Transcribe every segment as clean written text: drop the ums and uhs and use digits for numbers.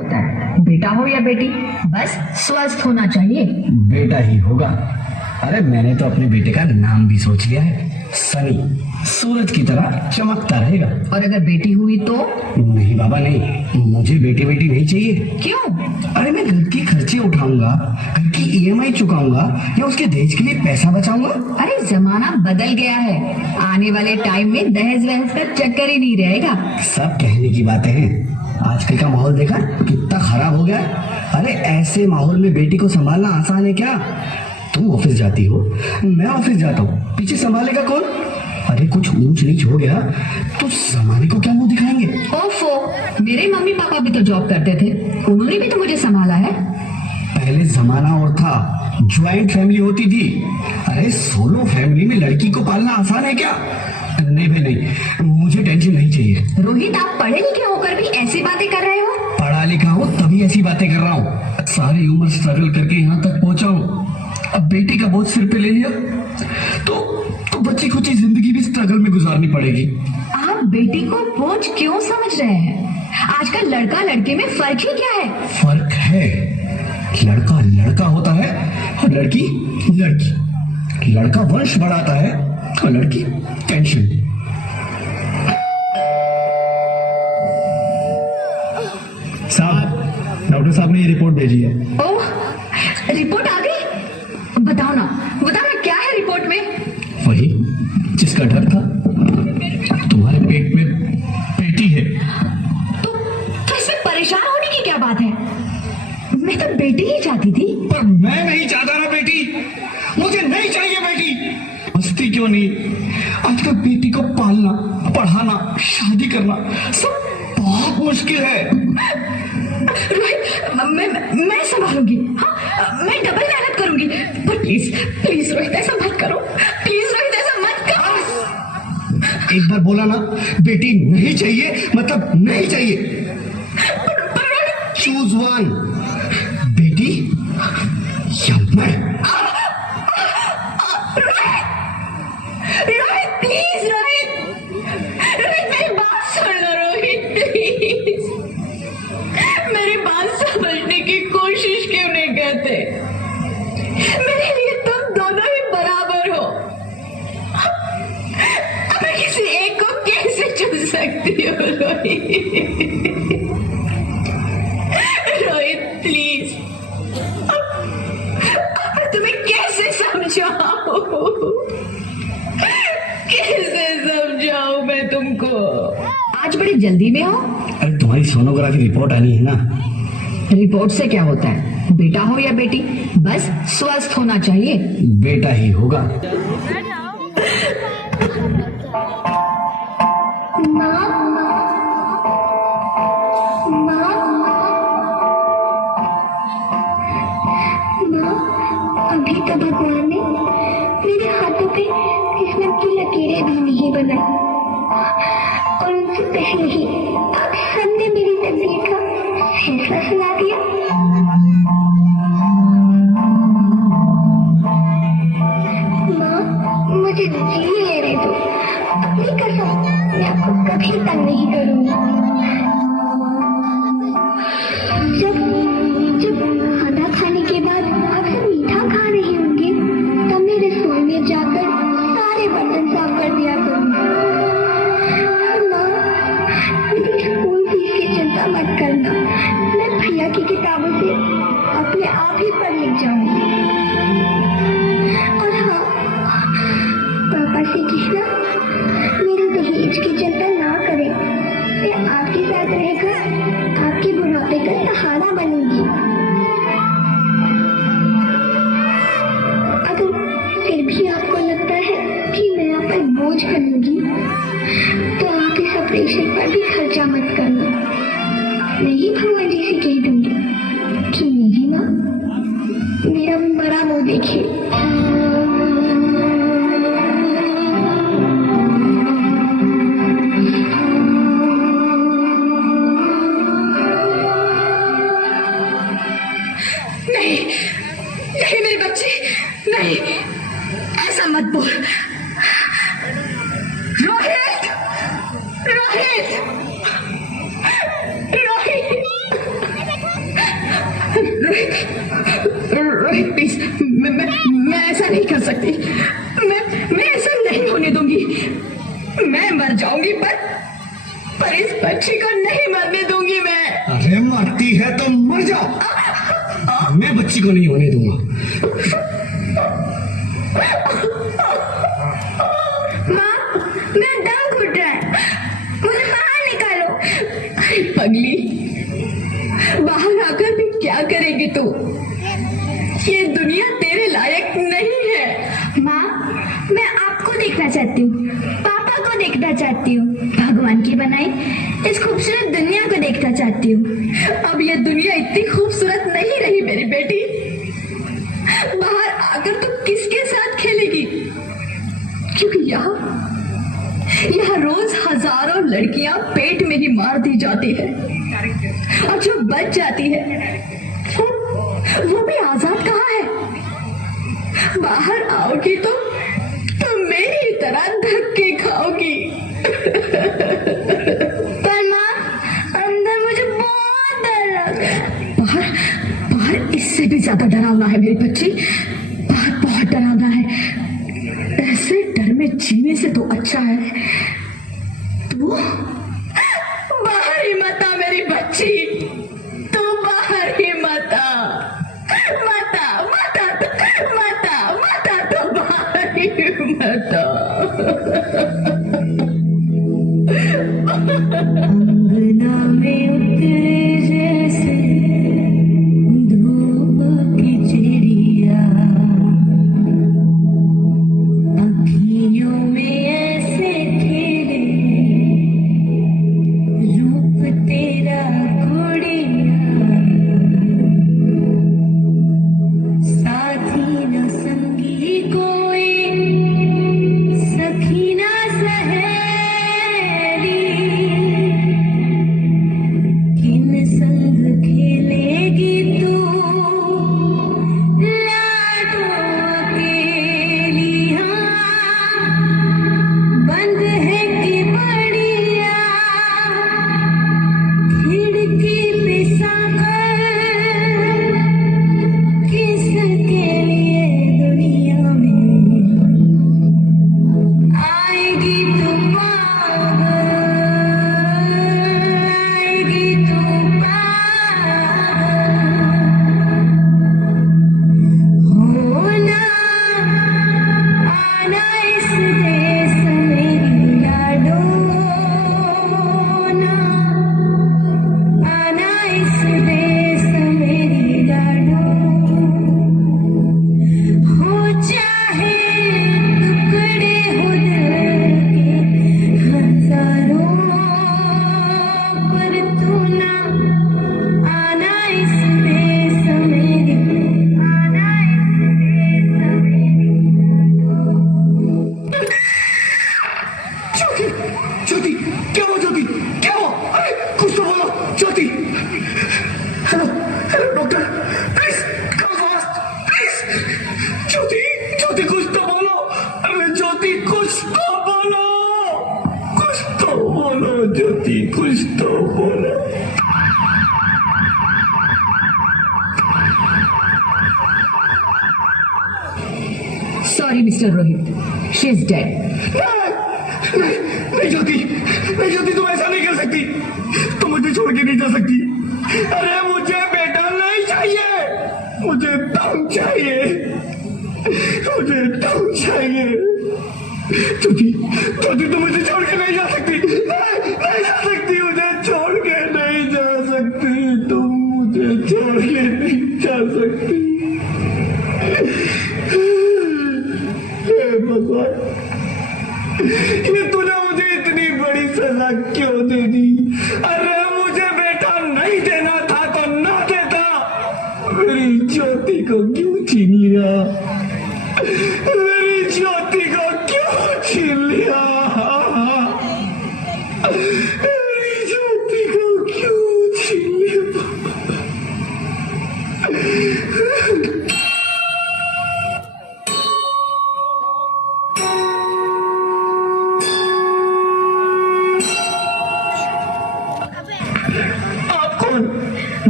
होता है, बेटा हो या बेटी, बस स्वस्थ होना चाहिए। बेटा ही होगा। अरे मैंने तो अपने बेटे का नाम भी सोच लिया है, सनी, सूरज की तरह चमकता रहेगा। और अगर बेटी हुई तो? नहीं बाबा नहीं, मुझे बेटी बेटी नहीं चाहिए। क्यों? अरे मैं घर के खर्चे उठाऊंगा, घर की ईएमआई चुकाऊंगा या उसके दहेज के लिए पैसा बचाऊंगा। अरे जमाना बदल गया है, आने वाले टाइम में दहेज वहेज का चक्कर ही नहीं रहेगा। सब कहने की बातें हैं, आजकल का माहौल देखा कितना खराब हो गया है। अरे ऐसे माहौल में बेटी को संभालना आसान है क्या? तुम ऑफिस जाती हो, मैं ऑफिस जाता हूँ, पीछे संभालेगा कौन? अरे कुछ ऊंच नीच हो गया तो जमाने को क्या मुंह दिखाएंगे? ओफो, मेरे मम्मी पापा भी तो जॉब करते थे, उन्होंने भी तो मुझे संभाला है। पहले जमाना और था, ज्वाइंट फैमिली होती थी। अरे सोलो फैमिली में लड़की को पालना आसान है क्या? नहीं भाई नहीं, मुझे टेंशन नहीं चाहिए। रोहित, आप पढ़े लिखे होकर भी ऐसी बातें कर रहे हो? पढ़ा लिखा हूँ तभी ऐसी बातें कर रहा हूँ, सारी उम्र स्ट्रगल करके यहाँ तक पहुंचा हूँ। अब बेटी का बोझ सिर पे ले लिया तो बच्ची खुची जिंदगी भी स्ट्रगल में गुजारनी पड़ेगी। आप बेटी को बोझ क्यों समझ रहे हैं? आजकल लड़का लड़के में फर्क ही क्या है? फर्क है, लड़का लड़का होता है और लड़की लड़की। लड़का वंश बढ़ाता है और लड़की टेंशन। साहब, डॉक्टर साहब ने ये रिपोर्ट भेजी है। ओह, रिपोर्ट आ गई? बताओ ना क्या है रिपोर्ट में? वही जिसका डर था, तुम्हारे पेट में बेटी है। तो इसमें परेशान होने की क्या बात है? मैं तो बेटी ही चाहती थी। पर मैं नहीं चाहता ना बेटी, मुझे नहीं चाहिए बेटी। मस्ती क्यों नहीं, आजकल बेटी को पालना, पढ़ाना, शादी करना सब बहुत मुश्किल है। रोहित, मैं संभालूंगी। हाँ, मैं डबल मेहनत करूंगी। पर प्लीज प्लीज रोहित, ऐसा मत करो। प्लीज रोहित, ऐसा मत करो। एक बार बोला ना, बेटी नहीं चाहिए मतलब नहीं चाहिए। चूज वन, बेटी या मैं। रोहित प्लीज, रोहित मेरी बात सुन लो। रोहित प्लीज, मेरी बात समझने की कोशिश क्यों नहीं करते? मेरे लिए तुम दोनों ही बराबर हो। अब मैं किसी एक को कैसे चुन सकती हूँ? रोहित प्लीज, अब तुम्हें कैसे समझाऊं? कैसे समझाऊं मैं तुमको? आज बड़ी जल्दी में हो? अरे तुम्हारी सोनोग्राफी रिपोर्ट आनी है ना। रिपोर्ट से क्या होता है? बेटा हो या बेटी, बस स्वस्थ होना चाहिए। बेटा ही होगा। अभी तो भगवान ने मेरे हाथों पे किस्मत की लकीरें भी नहीं बनाई, और उनसे पहले ही आप सबने मेरी तकदीर का फैसला सुना दिया। माँ, मुझे जी लेने दो। अपनी कसम, मैं आपको कभी तंग नहीं करूंगी। जब खाना खाने के बाद अक्सर मीठा खा रही होंगी, तब मैं रसोई में जाकर सारे बर्तन साफ कर दिया करूंगी। माँ, मेरी स्कूल फीस की चिंता मत करना, मैं भैया की किताबों से अपने आप ही पढ़ लिख जाऊंगी। और हाँ, पापा से कहना मेरे दहेज की चिंता ना करें, मैं आपके साथ रहकर आपके बुढ़ापे का सहारा बनूंगी। अगर फिर भी आपको लगता है कि मैं आप पर बोझ बनूंगी, तो आप इस ऑपरेशन पर भी खर्चा मत करना। मैं ही भगवान जी से कह दूंगी कि मेरी माँ मेरा बड़ा मुंह देखिए। नहीं मेरे बच्चे, नहीं, ऐसा मत बोल। रोहित, रोहित, रोहित। रोहित प्लीज, मैं ऐसा नहीं कर सकती। मैं ऐसा नहीं होने दूंगी। मैं मर जाऊंगी पर इस बच्ची को नहीं मरने दूंगी मैं। अरे मरती है तो मर जाओ, मैं बच्ची को नहीं होने दूंगा। माँ, मेरा दम घुट रहा है, मुझे बाहर निकालो। अरे पगली, बाहर आकर भी क्या करेगी तू? ये दुनिया तेरे लायक नहीं है। माँ, मैं आपको देखना चाहती हूँ, पापा को देखना चाहती हूँ, भगवान की बनाई इस खूबसूरत दुनिया को देखना चाहती हूँ। अब ये दुनिया इतनी खूबसूरत नहीं रही मेरी बेटी। बाहर आकर तू किसके साथ खेलेगी? क्योंकि यहाँ रोज हजारों लड़कियां पेट में ही मार दी जाती है, और जो बच जाती है वो भी आजाद कहाँ है? बाहर आओगी तो मेरी तरह धक्के खाओगी। पर माँ, अंदर मुझे बहुत डर लग रहा है। बाहर इससे भी ज्यादा डरावना है मेरी बच्ची। बाहर बहुत डरावना है। ऐसे डर में जीने से तो अच्छा है तू बाहर ही मत आ मेरी बच्ची। तू बाहर ही मत आ। तो बाहर ही मत आ। अंगना में उतरे जैसे धूप की चिड़िया, अखियों में ऐसे खेले रूप तेरा गुड़िया, साथी न संगी कोई, सखी न सहेली, किन संग खेलेगी तू लाडो अकेली। हाँ, बंद है कि बढ़िया खिड़की पे साकर, किसके लिए दुनिया में आएगी तू पागल, आएगी तू पागल। होना आना इस देश मेरी लाडो, होना आना इस देश मेरी लाडो, हो चाहे टुकड़े हो दिल के हजारों, पर तू ना आना इस देश मेरी, आना इस देश मेरी लाडो। ज्योति, ज्योति, क्या हुआ ज्योति? क्या हुआ? अरे कुछ तो बोलो Jyoti. Hello hello doctor, please come fast please. Jyoti, Jyoti कुछ तो बोलो। अरे ज्योति कुछ तो बोलो, कुछ तो बोलो ज्योति, कुछ तो बोलो। Sorry mister Rohit, she is dead. नहीं ज्योति, नहीं ज्योति, तुम ऐसा नहीं कर सकती। तुम मुझे छोड़ के नहीं जा सकती। अरे मुझे बेटा नहीं चाहिए, मुझे दम चाहिए, मुझे दम चाहिए। ज्योति, ज्योति तुम मुझे छोड़ के नहीं जा सकती। नहीं जा सकती, मुझे छोड़ के नहीं जा सकती। तुम मुझे छोड़ के नहीं जा सकती। हे भगवान, ये तूने मुझे इतनी बड़ी सजा क्यों दे दी? अरे मुझे बेटा नहीं देना था तो ना देता। मेरी ज्योति को क्यों छीन लिया? मेरी ज्योति को क्यों छीन लिया? मेरी ज्योति को क्यों छीन लिया?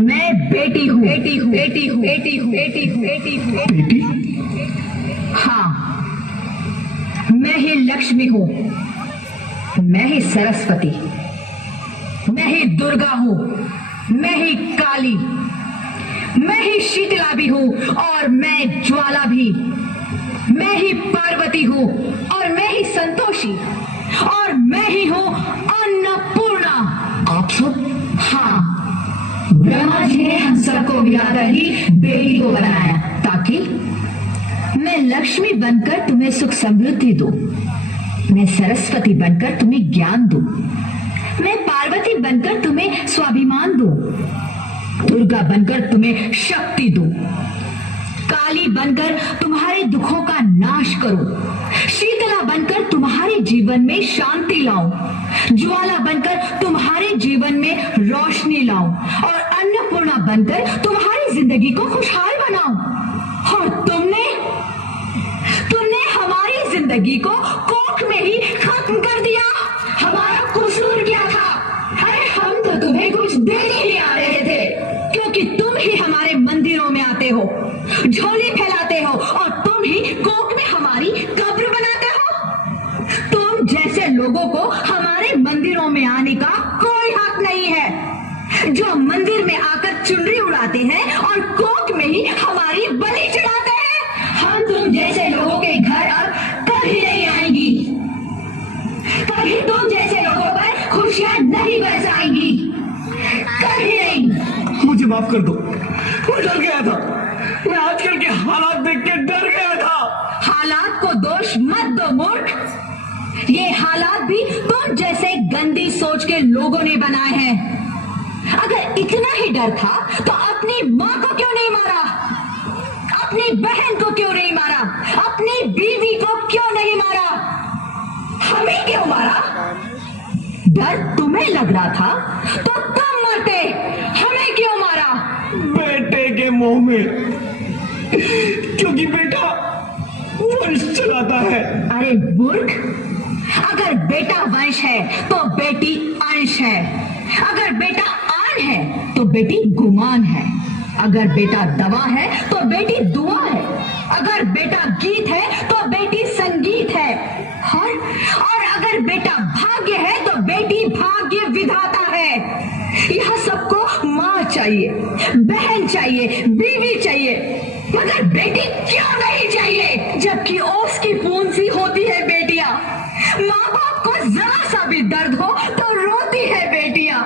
मैं मैं बेटी हूँ, बेटी हूँ, बेटी हूँ, बेटी हूँ, बेटी हूँ, बेटी हूँ। बेटी? हाँ, मैं ही लक्ष्मी हूँ, मैं ही सरस्वती, मैं ही दुर्गा हूँ, मैं ही काली, मैं ही शीतला भी हूँ और मैं ज्वाला भी, मैं ही पार्वती हूँ और मैं ही संतोषी और मैं ही हूँ अन्नपूर्णा। आप सब? हाँ, ब्रह्मा जी ने हम सबको मिलाकर ही बेटी को बनाया ताकि मैं लक्ष्मी बनकर तुम्हें सुख समृद्धि दूं, मैं सरस्वती बनकर तुम्हें ज्ञान दूं, मैं पार्वती बनकर तुम्हें स्वाभिमान दूं, दुर्गा बनकर तुम्हें शक्ति दूं, काली बनकर तुम्हारे दुखों का नाश करूं, शीतला बनकर तुम्हारे जीवन में शांति लाऊं, ज्वाला बनकर तुम्हारे जीवन में रोशनी लाऊं और अन्नपूर्णा बनकर तुम्हारी जिंदगी को खुशहाल बनाऊं। और तुमने हमारी जिंदगी को कोख में ही खत्म कर दिया। हमारा कसूर क्या था? अरे हम तो तुम्हें कुछ देने ही आ रहे थे, क्योंकि तुम ही हमारे मंदिरों में आते हो, झोली फैलाते हो और तुम ही कोख में हमारी कब्र बनाते हो। तुम जैसे लोगों को हमारे मंदिरों में आने का कोई हक नहीं है, जो मंदिर में आकर चुनरी उड़ाते हैं और कोख में ही हमारी बलि चढ़ाते हैं। हम तुम जैसे लोगों के घर अब कभी नहीं आएंगी, कभी तुम जैसे लोगों पर खुशियां नहीं बरसाएंगी, कभी नहीं। मुझे माफ कर दो, मैं डर गया था, मैं आजकल के हालात देख के डर गया था। हालात को दोष मत दो मूर्ख, ये हालात भी तुम जैसे गंदी सोच के लोगों ने बनाए हैं। अगर इतना ही डर था तो अपनी माँ को क्यों नहीं मारा, अपनी बहन को क्यों नहीं मारा, अपनी बीवी को क्यों नहीं मारा, हमें क्यों मारा? डर तुम्हें लग रहा था तो तुम मरते, हमें क्यों मारा? बेटे के मुंह में, क्योंकि बेटा वंश चलाता है। अरे मूर्ख, अगर बेटा वंश है तो बेटी अंश है, अगर बेटा आन है तो बेटी गुमान है, अगर बेटा दवा है तो बेटी दुआ है, अगर बेटा गीत है तो बेटी संगीत है, और अगर बेटा भाग्य है तो बेटी भाग्य विधाता है। यह सबको माँ चाहिए, बहन चाहिए, बीवी चाहिए, मगर बेटी क्यों नहीं चाहिए? जबकि ओस की बूंद सी होती है बेटियां, माँ बाप को जरा सा भी दर्द हो तो रोती है बेटियां।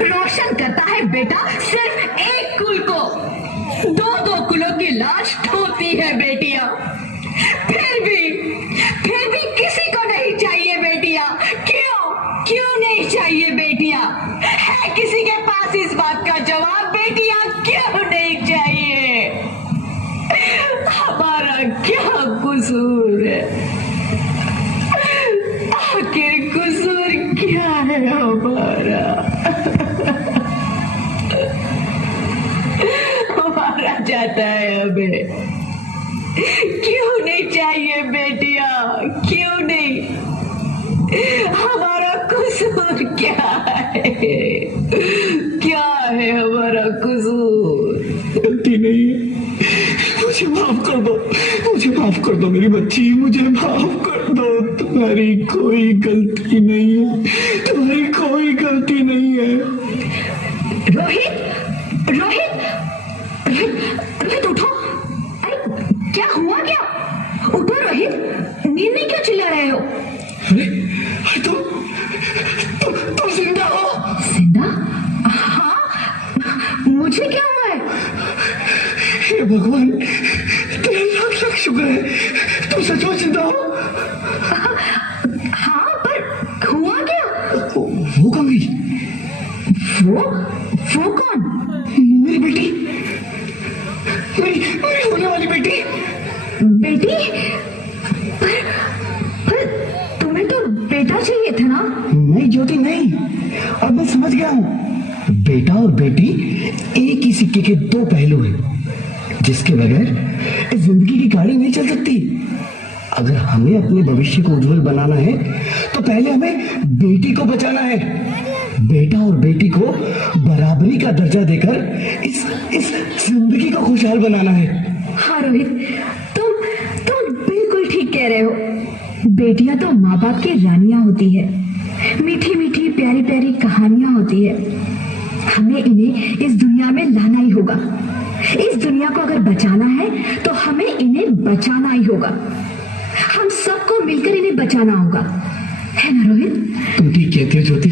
रोशन करता है बेटा सिर्फ एक कुल को, दो दो कुलों की लाश ढोती है बेटियां। फिर भी किसी को नहीं चाहिए बेटियां। क्यों नहीं चाहिए बेटियां? है किसी के पास इस बात का जवाब? बेटियां क्यों नहीं चाहिए? हमारा क्या कसूर है? आखिर कसूर क्या है हमारा? हमारा जाता है हमें। क्यों नहीं चाहिए बेटियां? क्यों नहीं? हमारा कसूर क्या है? क्या है हमारा कसूर? गलती नहीं है, मुझे माफ कर दो, मुझे माफ कर दो मेरी बच्ची, मुझे माफ कर दो। तुम्हारी कोई गलती नहीं है, तुम्हारी कोई गलती नहीं है। रोहित, रोहित, रोहित उठो। अरे क्या हुआ? क्या? उठो रोहित, नींद में क्यों चिल्ला रहे हो? अरे तुम जिंदा हो? जिंदा? हाँ, मुझे क्या हुआ है? हे भगवान, तेरा लाख लाख शुक्र है, तुम सचमुच जिंदा हो। हाँ, पर हुआ क्या? वो कौन गई? वो कौन? मेरी बेटी, मेरी होने वाली बेटी। बेटी? पर तुम्हें तो बेटा चाहिए था ना? नहीं ज्योति, नहीं, अब मैं समझ गया हूँ। बेटा और बेटी एक ही सिक्के के दो पहलू हैं, जिसके बगैर इस जिंदगी की गाड़ी नहीं चल सकती। अगर हमें अपने भविष्य को उज्जवल बनाना है तो पहले हमें बेटी को बचाना है। बेटा और बेटी को बराबरी का दर्जा देकर इस जिंदगी को खुशहाल बनाना है। हाँ रोहित, तुम बिल्कुल ठीक कह रहे हो। बेटियां तो माँ बाप की रानियां होती है, मीठी मीठी प्यारी प्यारी कहानियां होती है। हमें इन्हें इस दुनिया में लाना ही होगा। इस दुनिया को अगर बचाना है तो हमें इन्हें बचाना ही होगा। हम सबको मिलकर इन्हें बचाना होगा, है ना रोहित? तू ठीक कहती है ज्योति।